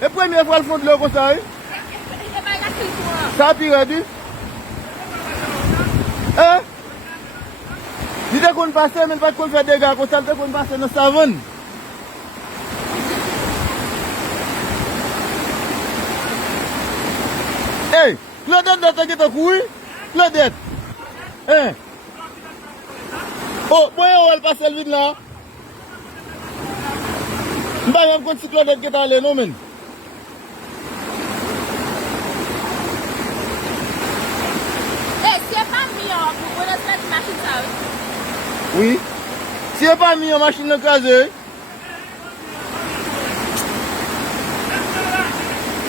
E premye fwa l fond lò kon sa, Sa pi redi? Di te kon pase men pat kon fè dega kon sa te kon pase nan savon. Hey, Claudette dete ki te koui? Claudette. Oh, mwen yo el pase l vide la. Mba yon kon si Claudette ki te ale nou men. Oui. Si e pa mi yon machin nan kaze.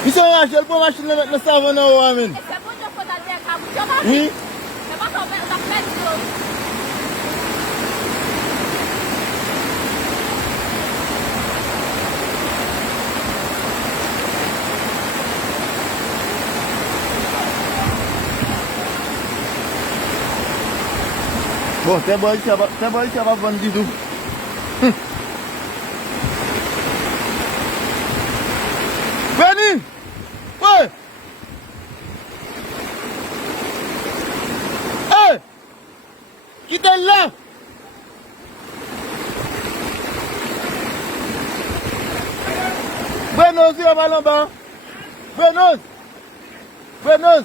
Mi se Rachel pou machin nan met nan savon nan ou amen. Oui. Bon, te boy sa va vendre du tout. Veni! Ouais! Hey! Qui t'es là? Brenos, il va en bas. Brenos! Brenos!